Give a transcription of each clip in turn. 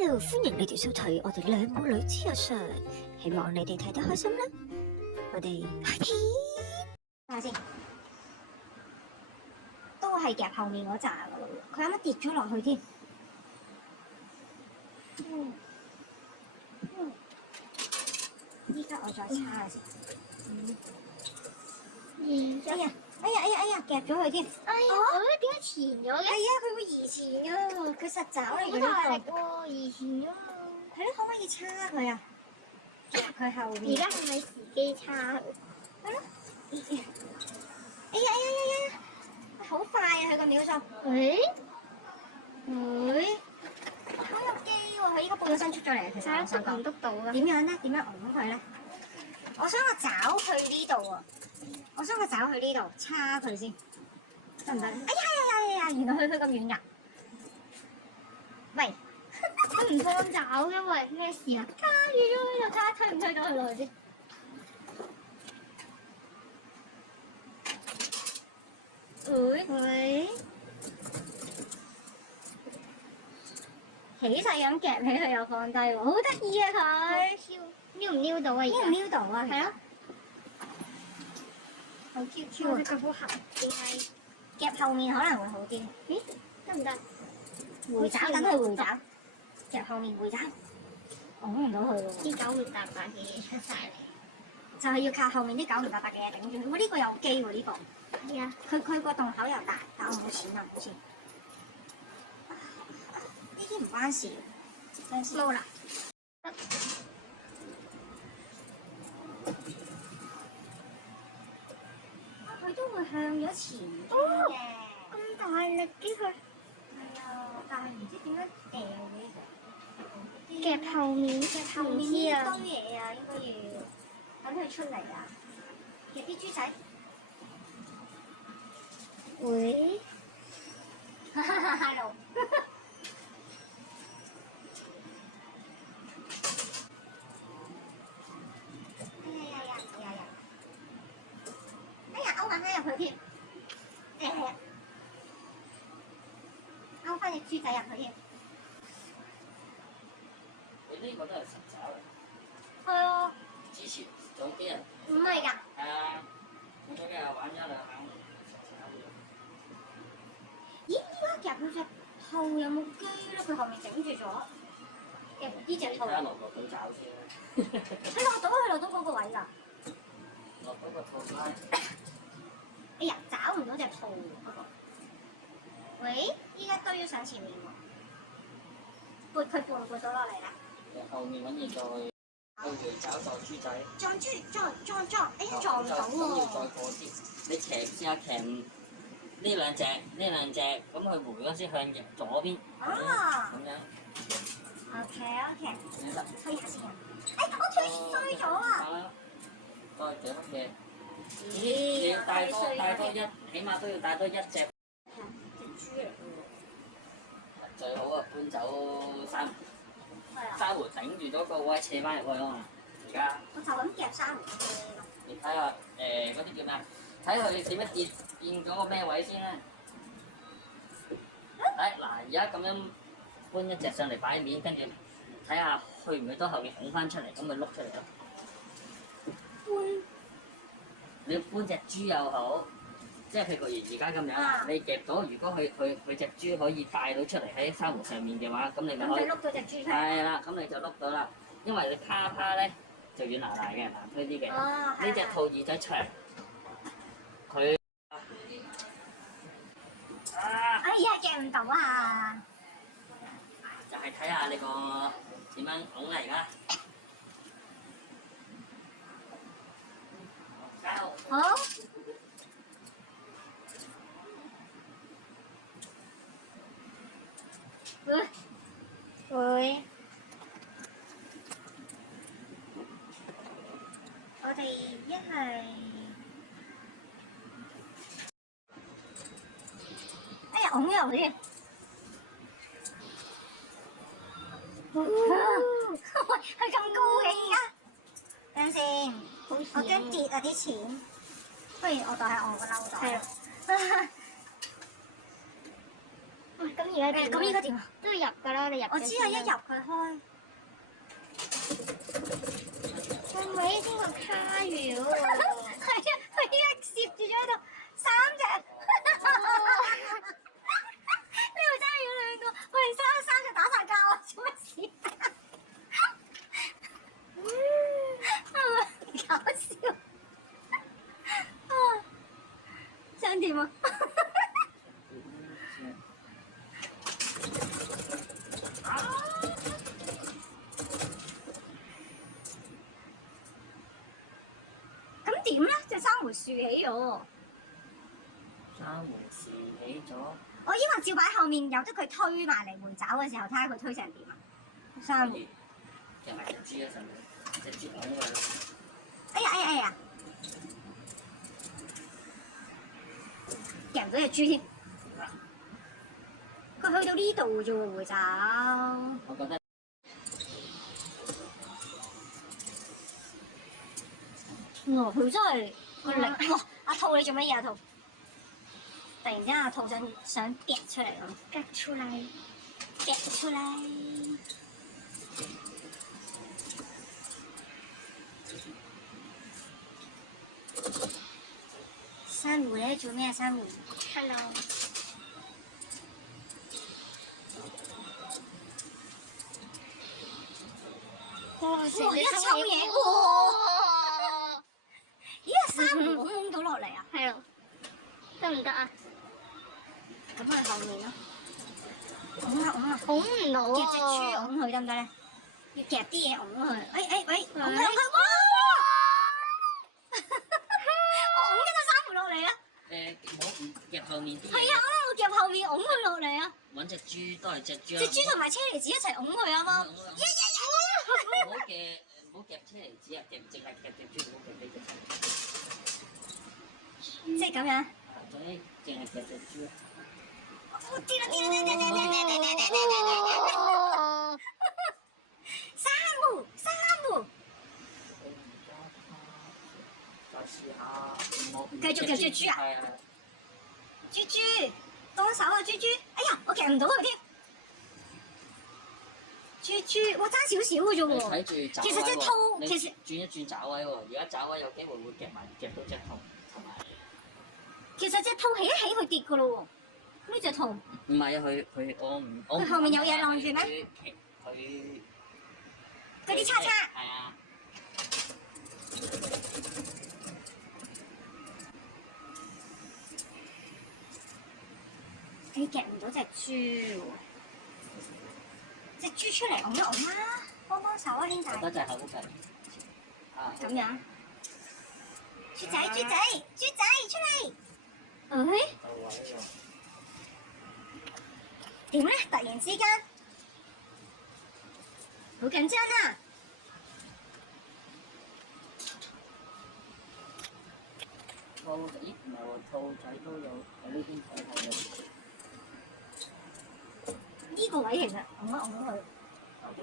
Hello，歡迎你哋收睇我哋兩母女之日常，希望你哋睇得開心啦。我哋開片，睇下先，都係夾後面嗰扎噶咯，佢啱啱跌咗落去添。依家我再叉下先。哎呀，夾咗佢添。哎呀，點解前咗嘅？係啊，佢會移前㗎，佢實爪嚟嘅好大力呢喎，移前咗。係咯，可唔可以叉佢啊？夾佢後面。而家係咪時機差佢？係咯。哎呀！好快啊！佢個秒數。好有機喎！佢依家半身出咗嚟，其實我想講。督到啦。點樣咧？點樣拱佢咧？我想個爪去呢度啊！我想個爪去呢度，叉佢先，得唔得？哎呀！原來佢咁遠㗎。喂，佢唔放爪，因為咩事啊？卡住咗，又睇下推唔推到佢落去先。喂，起勢咁夾起佢又放低喎，好得意啊佢！撩唔撩到啊？撩唔撩到啊？係啊，好 Q 啊！佢好痕。定係夾後面可能會好啲。咦？得唔得？回爪，等佢回爪，夾後面回爪，拱唔到佢喎。啲九唔搭八嘅嘢出晒嚟。就係要靠後面啲九唔搭八嘅嘢頂住。呢個有機喎呢個。係啊。佢個洞口又大，但我冇錢啊，好似。呢啲唔關事。冇啦。佢都會向咗前嘅。咁大力嘅佢。係啊，但係唔知點樣掉嘅。夾後面，後面呢堆嘢啊，應該要等佢出嚟啊。夾啲豬仔。會。Hello。勾埋佢入去添。勾翻隻豬仔入去添。佢呢個都係實爪嚟。係啊。之前早啲人。唔係㗎。係啊，我今日玩咗兩下實爪嘅。咦？依家夾佢隻兔有冇機咧？佢後面頂住咗。夾呢隻兔。睇下落唔落到爪先。佢落到嗰個位啦。落到個兔拉。哎呀，找唔到隻兔嗰個。喂，依家堆咗上前面喎。撥到落嚟啦。後面揾嘢再勾住找撞豬仔。撞！哎呀，撞唔到喎。要再過啲，你騎試下騎呢兩隻，咁佢回嗰時向左邊。啊。咁樣。OK。推下先啊！哎，我推衰咗啊！都係幾乜嘢？你要帶多一，起碼都要帶多一隻。隻豬嚟嘅喎。最好啊，搬走珊瑚。係啊。珊瑚頂住咗個位，斜翻入去啊嘛。而家。我就咁夾珊瑚啫。你睇下嗰啲叫咩啊？睇佢點樣變咗個咩位先啦。嗱，而家咁樣搬一隻上嚟擺面，跟住睇下去唔去到後面拱翻出嚟，咁咪碌出嚟咯。你搬隻豬又好，即係譬如而家咁樣，你夾到，如果佢隻豬可以帶到出嚟喺珊瑚上面嘅話，咁你咪可以。咁就碌到隻豬出嚟。係啦，咁你就碌到啦。因為你趴咧就軟拿拿嘅，難推啲嘅。呢隻兔耳仔長，佢。哎呀，夾唔到啊！就係睇下你個點樣拱嚟㗎。好。會。我哋一係，哎呀，拱入添。喂，佢咁高嘅而家。等陣先，我驚跌啊啲錢。不如我袋喺我個褸袋。哇，咁而家咁依家點啊？都要入㗎啦，你入。我知啊，一入佢開。會唔會經過卡魚喎？係啊，佢依家攝住咗喺度3隻。呢度真係要2個，我哋三隻打曬交啊！做乜事？搞笑啊！想點啊？咁點咧？隻珊瑚豎起咗。珊瑚豎起咗。我因為照擺後面，由得佢推埋嚟回爪嘅時候，睇下佢推成點啊！珊瑚。夾埋隻豬啊，上面隻豬拱佢咯。哎呀哎呀哎呀！夾唔到隻豬添。佢去到呢度啫喎，回爪。我覺得。佢真係個力。哇！阿兔你做乜嘢啊？兔！突然之間阿兔想夾出嚟咁。夾出嚟。夾出嚟。珊瑚咧做咩啊？珊瑚 Hello。哇！一抽嘢喎！咦？個珊瑚拱到落嚟啊？係咯。得唔得啊？咁去後面咯。拱啊拱啊！拱唔到啊！夾隻豬拱佢得唔得咧？要夾啲嘢拱佢。喂！拱佢！哇！我拱緊隻珊瑚落嚟啊！唔好夾後面啲嘢。係啊，我夾後面拱佢落嚟啊！揾隻豬都係隻豬。隻豬同埋車厘子一齊拱佢啊嘛！唔好夾車厘子啊！淨係夾隻豬，唔好夾呢隻。即係咁樣。總之淨係夾隻豬。我知啦！珊瑚。再試下。繼續夾隻豬啊！係啊。豬，幫手啊！豬！哎呀，我夾唔到佢添。豬，我爭少少嘅啫喎。睇住爪位喎。其實隻兔其實轉一轉爪位喎，而家爪位有機會會夾到隻兔同埋。其實隻兔起一起佢跌嘅咯喎，呢隻兔。唔係啊，佢我佢後面有嘢晾住咩？佢嗰啲叉叉。係啊。你夾唔到隻豬喎，隻豬出嚟拱一拱啦，幫手啊兄弟。得就係口計。啊。咁樣。豬仔出嚟！到位喎。點咧？突然之間，好緊張啊！兔仔唔係喎，兔仔都有喺呢邊睇睇嘅。呢個位其實拱一拱佢。佢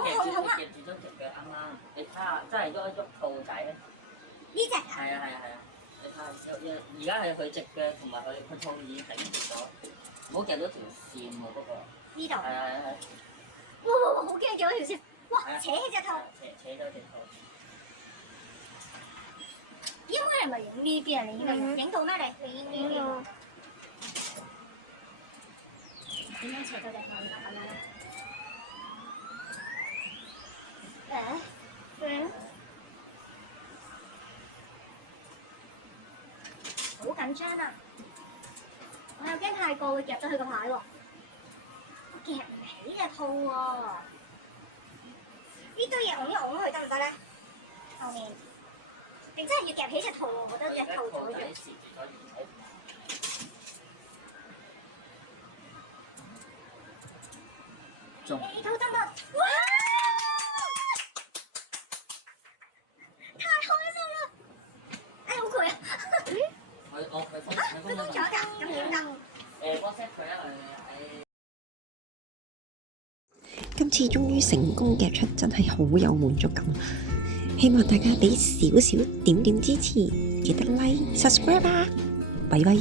夾住咗隻腳啱啱，你睇下，真係喐一喐兔仔咧。呢隻啊？係啊！你睇下，而家係佢隻腳同埋佢兔耳頂住咗，唔好夾到條線喎嗰個。呢度。係。哇！好驚夾到條線，哇！扯起隻兔。扯咗隻兔。應該係咪影呢邊啊？你應該影到咩？你影呢邊。點樣扯到隻兔咁樣咧？好緊張啊！我又驚太過會夾咗佢個牌喎，我夾唔起隻兔喎。呢堆嘢拱一拱佢得唔得咧？後面定真係要夾起隻兔喎？我覺得隻兔走咗。你兔得唔得？哇！太開心啦！哎，好攰啊！佢封咗㗎，咁點得？WhatsApp 佢啊，今次終於成功夾出，真係好有滿足感。希望大家俾少少點支持，記得 like、subscribe 啊！拜拜。